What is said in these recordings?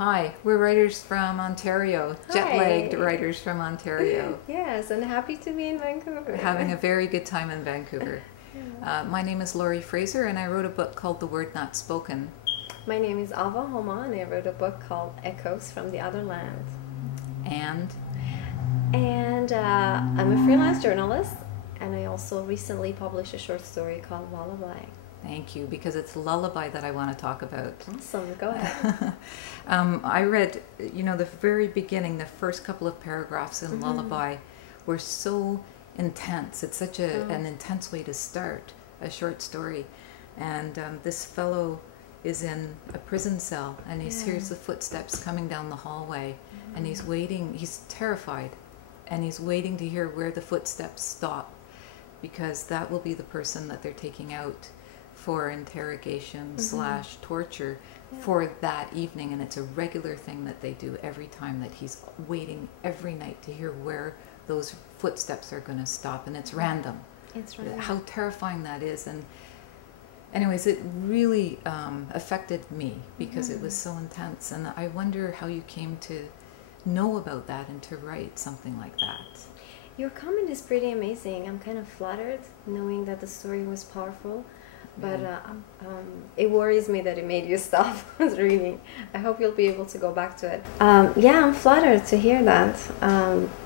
Hi, we're writers from Ontario, jet-lagged writers from Ontario. Yes, and happy to be in Vancouver. Having a very good time in Vancouver. My name is Laurie Fraser, and I wrote a book called The Word Not Spoken. My name is Ava Homa, and I wrote a book called Echoes from the Other Land. And I'm a freelance journalist, and I also recently published a short story called Lullaby. Thank you, because it's Lullaby that I want to talk about. Awesome, go ahead. I read, the very beginning, the first couple of paragraphs in Lullaby were so intense. It's such an intense way to start a short story. And this fellow is in a prison cell, and he hears the footsteps coming down the hallway, and he's waiting, he's terrified, and he's waiting to hear where the footsteps stop, because that will be the person that they're taking out for interrogation / torture for that evening. And it's a regular thing that they do every time, that he's waiting every night to hear where those footsteps are going to stop, and it's random. It's random. How terrifying that is. And anyways, it really affected me because it was so intense, and I wonder how you came to know about that and to write something like that. Your comment is pretty amazing. I'm kind of flattered knowing that the story was powerful, but it worries me that it made you stop reading. I hope you'll be able to go back to it. Yeah, I'm flattered to hear that.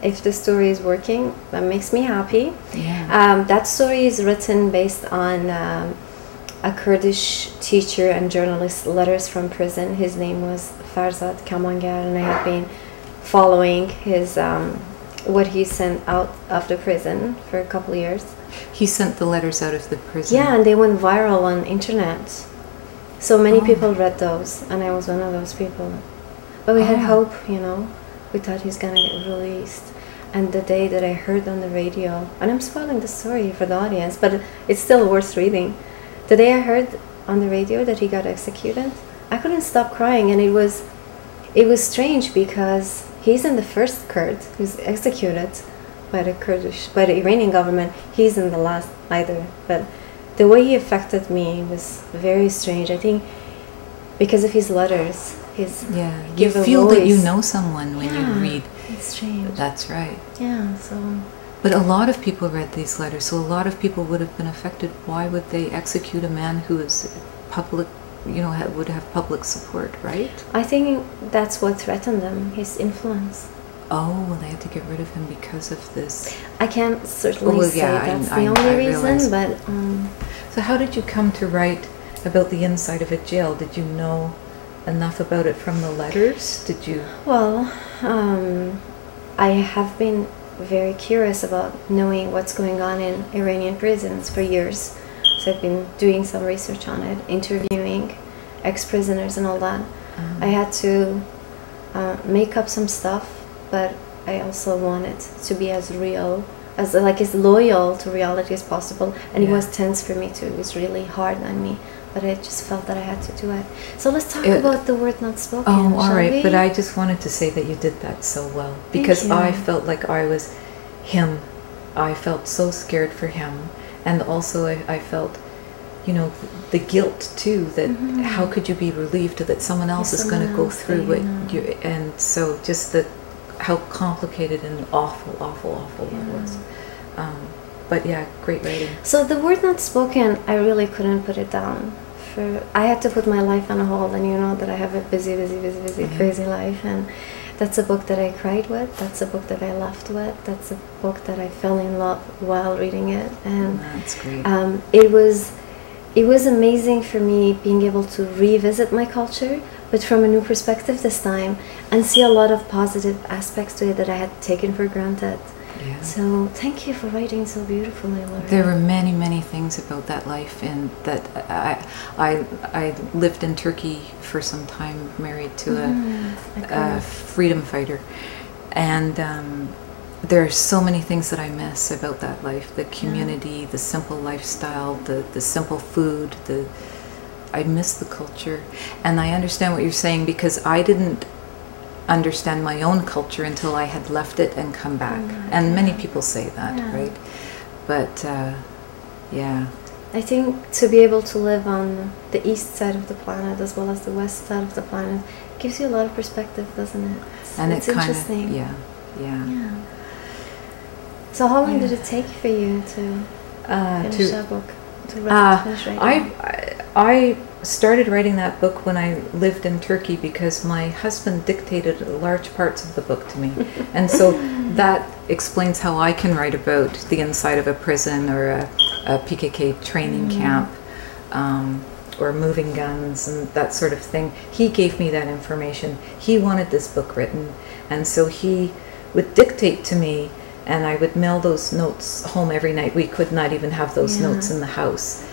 If the story is working, that makes me happy. Yeah. That story is written based on a Kurdish teacher and journalist letters from prison. His name was Farzad Kamangar, and I have been following his what he sent out of the prison for a couple of years. He sent the letters out of the prison? Yeah, and they went viral on internet. So many people read those, and I was one of those people. But we had hope, We thought he's gonna get released. And the day that I heard on the radio, and I'm spoiling the story for the audience, but it's still worth reading. The day I heard on the radio that he got executed, I couldn't stop crying, and it was strange because he's in the first Kurd who's executed by the Iranian government. He's in the last either, but the way he affected me was very strange. I think because of his letters, you feel that you know someone when you read. It's strange. That's right. Yeah, so. But a lot of people read these letters, so a lot of people would have been affected. Why would they execute a man who is public, would have public support, right? I think that's what threatened them, his influence. Oh, they had to get rid of him because of this. I can't certainly say that's the only reason, but... So how did you come to write about the inside of a jail? Did you know enough about it from the letters? Did you... Well, I have been very curious about knowing what's going on in Iranian prisons for years. So I've been doing some research on it, interviewing ex-prisoners and all that. I had to make up some stuff, but I also wanted to be as real, as loyal to reality as possible. And it was tense for me too. It was really hard on me, but I just felt that I had to do it. So let's talk about The Word Not Spoken. Oh, all right. But I just wanted to say that you did that so well, because I felt like I was him. I felt so scared for him, and also I felt, the guilt too. That how could you be relieved that someone else is going to go through what you? And so just that. How complicated and awful it was. But yeah, great writing. So The Word Not Spoken, I really couldn't put it down. I had to put my life on hold, and you know that I have a busy, crazy life, and that's a book that I cried with, that's a book that I laughed with, that's a book that I fell in love while reading it, and that's great. It was amazing for me being able to revisit my culture, but from a new perspective this time, and see a lot of positive aspects to it that I had taken for granted. Yeah. So thank you for writing so beautifully, Laurie. There were many things about that life, and that I lived in Turkey for some time, married to a freedom fighter, and there are so many things that I miss about that life: the community, the simple lifestyle, the simple food, I miss the culture. And I understand what you're saying, because I didn't understand my own culture until I had left it and come back. And many people say that, right? But yeah. I think to be able to live on the east side of the planet as well as the west side of the planet gives you a lot of perspective, doesn't it? It's it interesting. Yeah. So how long did it take for you to finish that book? To finish writing? I started writing that book when I lived in Turkey because my husband dictated large parts of the book to me. And so that explains how I can write about the inside of a prison or a PKK training camp, or moving guns and that sort of thing. He gave me that information. He wanted this book written, and so he would dictate to me, and I would mail those notes home every night. We could not even have those notes in the house.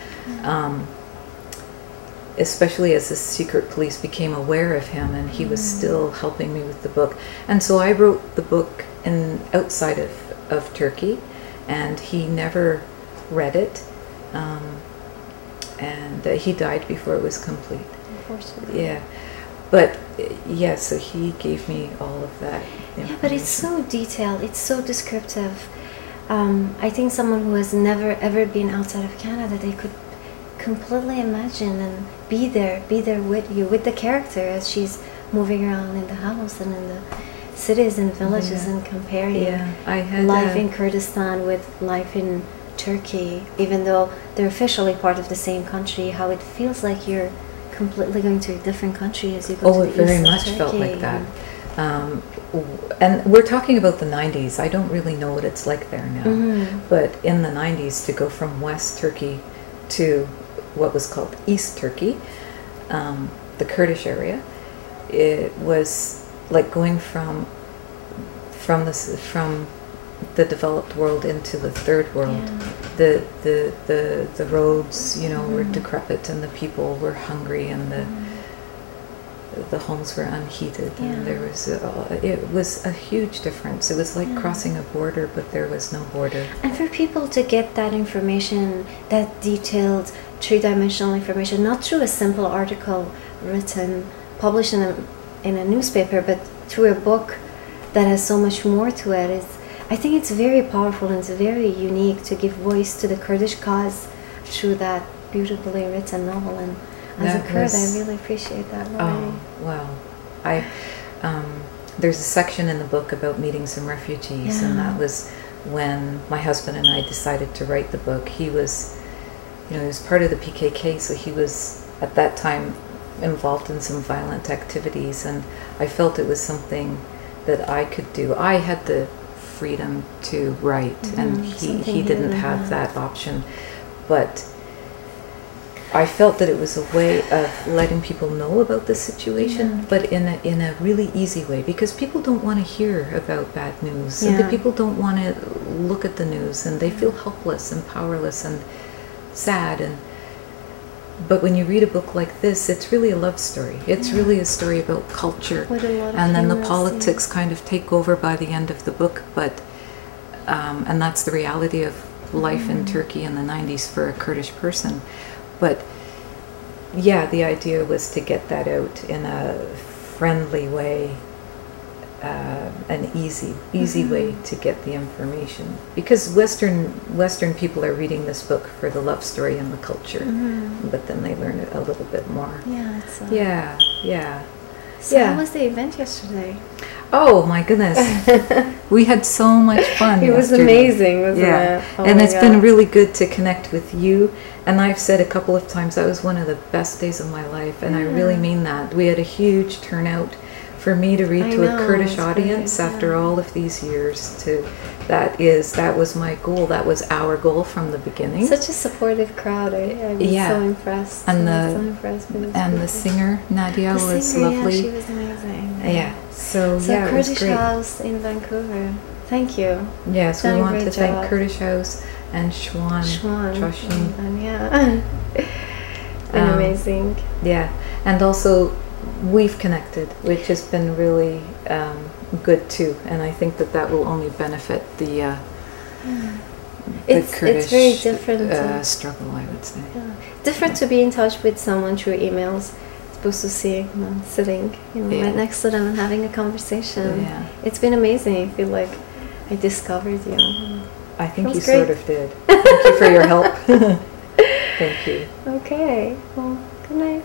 Especially as the secret police became aware of him, and he was still helping me with the book. And so I wrote the book outside of Turkey, and he never read it. And he died before it was complete. Unfortunately. Yeah. But so he gave me all of that information. Yeah, but it's so detailed, it's so descriptive. I think someone who has never ever been outside of Canada, they could completely imagine and be there with you, with the character as she's moving around in the house and in the cities and villages and comparing life in Kurdistan with life in Turkey, even though they're officially part of the same country, how it feels like you're completely going to a different country as you go to the east of Turkey. It very much felt like that. And we're talking about the 90s. I don't really know what it's like there now. But in the 90s, to go from West Turkey to what was called East Turkey, the Kurdish area, it was like going from the developed world into the third world. The roads, were decrepit, and the people were hungry, and the homes were unheated, and there was it was a huge difference. It was like crossing a border, but there was no border. And for people to get that information, that detailed, three-dimensional information, not through a simple article written, published in a newspaper, but through a book that has so much more to it, I think it's very powerful, and it's very unique to give voice to the Kurdish cause through that beautifully written novel. And as a Kurd, I really appreciate that. Oh, well, there's a section in the book about meeting some refugees, and that was when my husband and I decided to write the book. He was, he was part of the PKK, so he was at that time involved in some violent activities, and I felt it was something that I could do. I had the freedom to write, and he didn't have that option, but I felt that it was a way of letting people know about the situation, but in a really easy way, because people don't want to hear about bad news, and the people don't want to look at the news, and they feel helpless and powerless and sad. But when you read a book like this, it's really a love story. It's really a story about culture, and then the politics kind of take over by the end of the book. But and that's the reality of life in Turkey in the 90s for a Kurdish person. But yeah, the idea was to get that out in a friendly way, an easy way to get the information, because Western people are reading this book for the love story and the culture, but then they learn it a little bit more. So how was the event yesterday? Oh my goodness, we had so much fun. It was amazing, wasn't it? Oh, and it's been really good to connect with you. And I've said a couple of times that was one of the best days of my life, and I really mean that. We had a huge turnout. For me to read to a Kurdish audience after all of these years, that was my goal. That was our goal from the beginning. Such a supportive crowd. I was so impressed. And the singer Nadia was lovely. Yeah, she was amazing. Yeah. So it was Kurdish great. House in Vancouver. Thank you. Yes, we want to thank Kurdish House and Shwan, Chausheen. Been amazing. Yeah, and also we've connected, which has been really good too, and I think that will only benefit the Kurdish it's very different struggle, I would say. Different to be in touch with someone through emails, supposed to see sitting right next to them and having a conversation. It's been amazing. I feel like I discovered you. I think you sort of did. Thank you for your help. Thank you. Okay, well, good night.